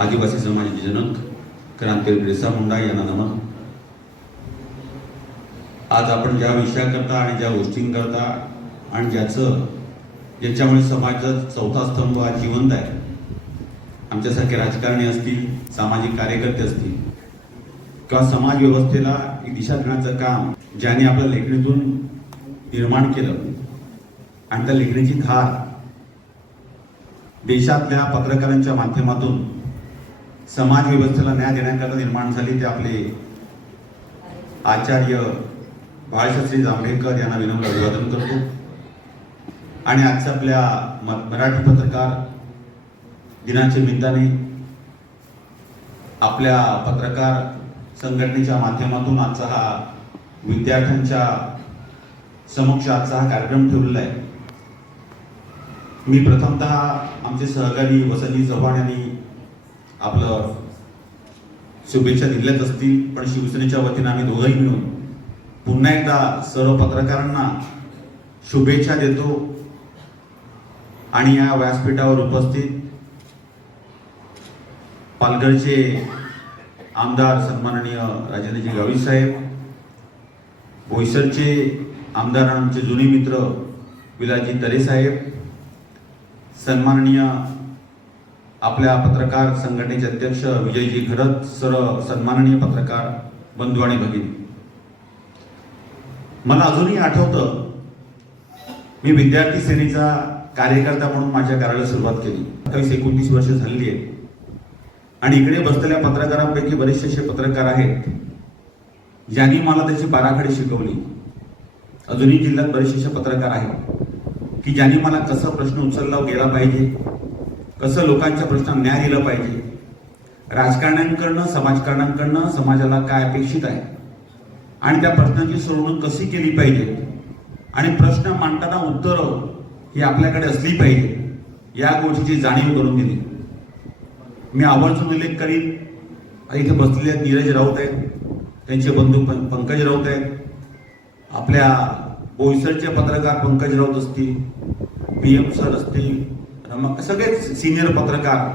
आदिवासी समाजाचे जनक क्रांती बिरसा मुंडा यांना नमन. आज आपण ज्या विषयाकरता आणि ज्या गोष्टींकरता आणि ज्याचं ज्याच्यामुळे समाजाचा चौथा स्तंभ हा जिवंत आहे आमच्यासारखे राजकारणी असतील सामाजिक कार्यकर्ते असतील किंवा समाज व्यवस्थेला एक दिशा देण्याचं काम ज्याने आपल्या लेखणीतून निर्माण केलं आणि त्या लेखणीची धार देशातल्या पत्रकारांच्या माध्यमातून समाज व्यवस्थेला न्याय देण्याकरता निर्माण झाली ते आपले आचार्य बाळशास्त्री जांभेकर यांना विनम्र अभिवादन करतो. आणि आजचा आपल्या मराठी पत्रकार दिनाच्या निमित्ताने आपल्या पत्रकार संघटनेच्या माध्यमातून आजचा हा विद्यार्थ्यांच्या समक्ष आजचा हा कार्यक्रम ठेवलेला आहे. मी प्रथमतः आमचे सहकारी वसंतजी चव्हाण यांनी आपलं शुभेच्छा दिल्याच असतील पण शिवसेनेच्या वतीनं आम्ही दोघंही मिळून पुन्हा एकदा सर्व पत्रकारांना शुभेच्छा देतो आणि या व्यासपीठावर उपस्थित पालघरचे आमदार सन्माननीय राजेंद्रजी गावी साहेब बोईसरचे आमदार आमचे जुने मित्र विलाजी तरे साहेब सन्माननीय आपल्या पत्रकार संघटनेचे अध्यक्ष विजयजी घरत सर सन्माननीय पत्रकार बंधू आणि भगिनी. मला अजूनही आठवतं मी विद्यार्थी सेनेचा कार्यकर्ता म्हणून माझ्या कार्याला सुरुवात केली. अठ्ठावीस एकोणतीस वर्ष झालेली आहे. आणि इकडे बसलेल्या पत्रकारांपैकी बरेचसे असे पत्रकार आहेत ज्यांनी मला त्याची बाराखडी शिकवली. अजूनही जिल्ह्यात बरेचसे असे पत्रकार आहेत की ज्यांनी मला कसं प्रश्न उचलला गेला पाहिजे कसं लोकांच्या प्रश्नांना न्याय दिला पाहिजे? राजकारण्यांकडनं समाजकारण्यांकडनं समाजाला काय अपेक्षित आहे? आणि त्या प्रश्नांची सोडवणूक कशी केली पाहिजे? आणि प्रश्न मांडताना उत्तरं ही आपल्याकडे असली पाहिजे या गोष्टीची जाणीव करून दिली. मी आवर्जून उल्लेख करीन. इथे बसलेले आहेत नीरज राऊत आहेत त्यांचे बंधू पं- पंकज राऊत आहेत. आपल्या बोईसरचे पत्रकार पंकज राऊत असतील पी एम सर असतील सगळेच सिनियर पत्रकार.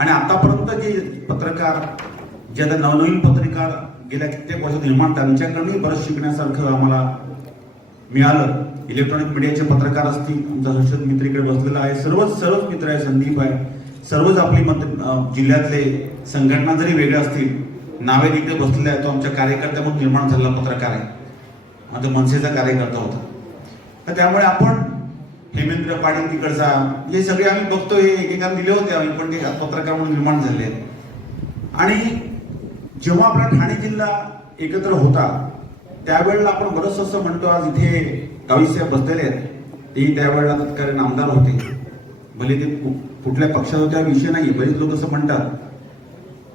आणि आतापर्यंत जे पत्रकार जे आता नवनवीन पत्रकार गेल्या कित्येक वर्षात निर्माण त्यांच्याकडनंही बरंच शिकण्यासारखं आम्हाला मिळालं. इलेक्ट्रॉनिक मीडियाचे पत्रकार असतील आमचा हर्षद मित्र इकडे बसलेला आहे. सर्वच सर्वच मित्र आहे संदीप आहे. सर्वच आपली मत जिल्ह्यातले संघटना जरी वेगळ्या असतील नावे तिकडे बसलेले आहे तो आमच्या कार्यकर्त्यामधून निर्माण झालेला पत्रकार आहे. माझा मनसेचा कार्यकर्ता होता. तर त्यामुळे आपण हेमेंद्र पाटील तिकडचा हे सगळे आम्ही बघतोय एकेकांना दिले होते आम्ही पण ते पत्रकार म्हणून निर्माण झाले आहेत. आणि जेव्हा आपला ठाणे जिल्हा एकत्र होता त्यावेळेला आपण बरंच असं म्हणतो आज इथे गावीसाहेब बसलेले आहेत. तेही त्यावेळेला तत्कालीन आमदार होते. भले ते कु- कुठल्या पक्षात त्या विषय नाही बरेच लोक असं म्हणतात.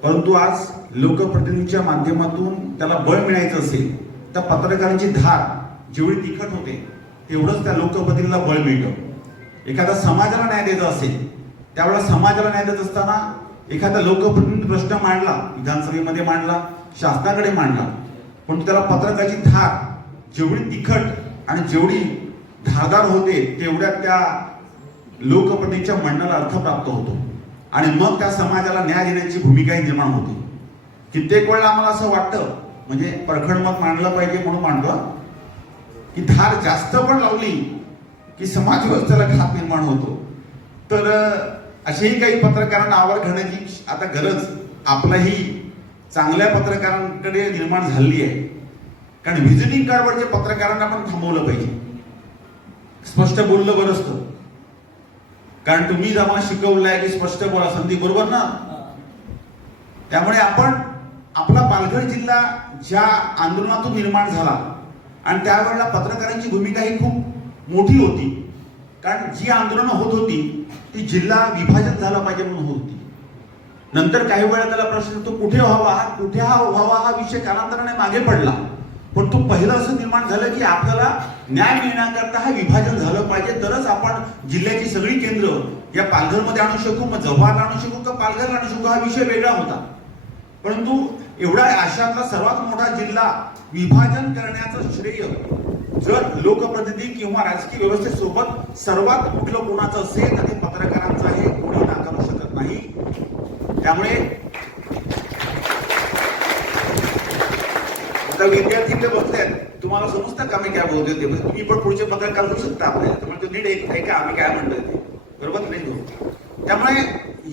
परंतु आज लोकप्रतिनिधीच्या माध्यमातून त्याला बळ मिळायचं असेल तर पत्रकारांची धार जेवढी तिखट होते तेवढंच त्या लोकप्रतिनिधीला बळ मिळतं. एखादा समाजाला न्याय द्यायचा असेल त्यावेळेला समाजाला न्याय देत असताना एखादा लोकप्रतिनिधी प्रश्न मांडला विधानसभेमध्ये मांडला शासनाकडे मांडला पण त्याला पत्रकाची धार जेवढी तिखट आणि जेवढी धारदार होते तेवढ्या त्या लोकप्रतिनिधीच्या म्हणण्याला अर्थ प्राप्त होतो. आणि मग त्या समाजाला न्याय देण्याची भूमिकाही निर्माण होते. कित्येक वेळेला आम्हाला असं वाटतं म्हणजे परखड मत मांडलं पाहिजे म्हणून मांडलं की धार जास्त पण लावली की समाज व्यवस्थेला घात निर्माण होतो. तर असेही काही पत्रकारांना आवर घेण्याची आता गरज आपलाही चांगल्या पत्रकारांकडे निर्माण झाली आहे. कारण व्हिजिटिंग कार्डवरच्या पत्रकारांना पण थांबवलं पाहिजे. स्पष्ट बोललं बरं असतं. कारण तुम्ही जमा शिकवलं आहे की स्पष्ट बोला संधी बरोबर ना? त्यामुळे आपण आपला पालघर जिल्हा ज्या आंदोलनातून निर्माण झाला आणि त्यावेळेला पत्रकारांची भूमिका ही खूप मोठी होती. कारण जी आंदोलनं होत होती ती जिल्हा विभाजन झाला पाहिजे म्हणून होत होती. नंतर काही वेळा त्याला प्रश्न तो कुठे व्हावा? कुठे हा व्हावा हा विषय कालांतराने मागे पडला. पण तो पहिलं असं निर्माण झालं की आपल्याला न्याय मिळण्याकरता हे विभाजन झालं पाहिजे. तरच आपण जिल्ह्याची सगळी केंद्र या पालघरमध्ये आणू शकू मग जव्हारला आणू शकू का पालघरला आणू शकू हा विषय वेगळा होता. परंतु एवढा आशियातला सर्वात मोठा जिल्हा विभाजन करण्याचं श्रेय जर लोकप्रतिनिधी किंवा राजकीय व्यवस्थेसोबत सर्वात कुठलं कोणाचं असेल तर ते पत्रकारांचं हे कोणी नाकारू शकत नाही. त्यामुळे आता विद्यार्थी इथे बसलेत तुम्हाला समजतं का मी काय बोलतोय ते? म्हणजे तुम्ही पण पुढचे पत्रकार होऊ शकता आपल्या त्यामुळे म्हणजे नीट एक ऐका आम्ही काय म्हणतोय ते. बरोबर? नाही त्यामुळे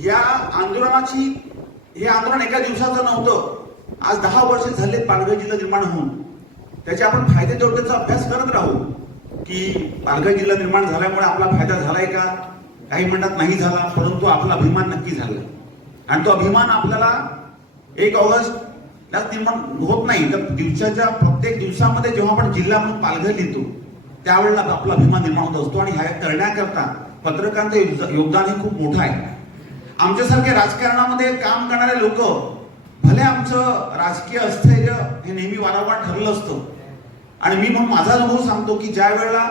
या आंदोलनाची हे आंदोलन एका दिवसाचं नव्हतं. आज दहा वर्ष झाले पालघर जिल्हा निर्माण होऊन. त्याचे आपण फायदे तोट्याचा अभ्यास करत राहू की पालघर जिल्हा निर्माण झाल्यामुळे आपला फायदा झालाय का? काही म्हणतात नाही झाला परंतु आपला अभिमान नक्की झाला. आणि तो अभिमान आपल्याला एक ऑगस्ट त्यात निर्माण होत नाही. तर दिवसाच्या प्रत्येक दिवसामध्ये जेव्हा आपण जिल्हा म्हणून पालघर लिहितो त्यावेळेला आपला अभिमान निर्माण होत असतो आणि ह्या करण्याकरता पत्रकारांचं योगदान हे खूप मोठं आहे. आमच्यासारख्या राजकारणामध्ये काम करणारे लोक भले आमचं राजकीय अस्थैर्य हे नेहमी वारंवार ठरलं असतं. आणि मी म्हणून माझा अनुभव सांगतो की ज्या वेळेला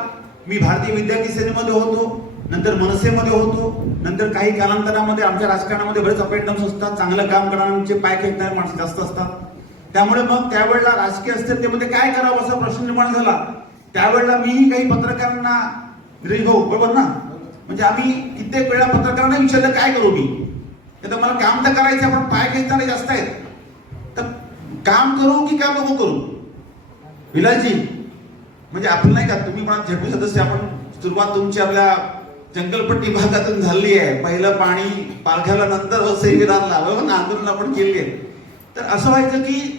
मी भारतीय विद्यार्थी सेनेमध्ये होतो नंतर मनसेमध्ये होतो नंतर काही कालांतरामध्ये आमच्या राजकारणामध्ये बरेच अपेंडम्स असतात चांगलं काम करणाऱ्यांचे पाय खेचणारे माणसं जास्त असतात. त्यामुळे मग त्यावेळेला राजकीय अस्थिरतेमध्ये काय करावं असा प्रश्न निर्माण झाला. त्यावेळेला मीही काही पत्रकारांना निलेश भाऊ बरोबर ना? म्हणजे आम्ही कित्येक वेळा पत्रकारांना विचारलं काय करू मी? तर मला काम तर करायचं पण पाय खेचणारे जास्त आहेत. काम करू की काम नको करू? विलाजी म्हणजे आपण नाही का तुम्ही म्हणा झेडपी सदस्य आपण सुरुवात तुमची आपल्या जंगलपट्टी भागातून झाली आहे. पहिलं पाणी पालघरला नंतर वसई विरारला हो, बरोबर आंदोलन आपण केली आहे. तर असं व्हायचं की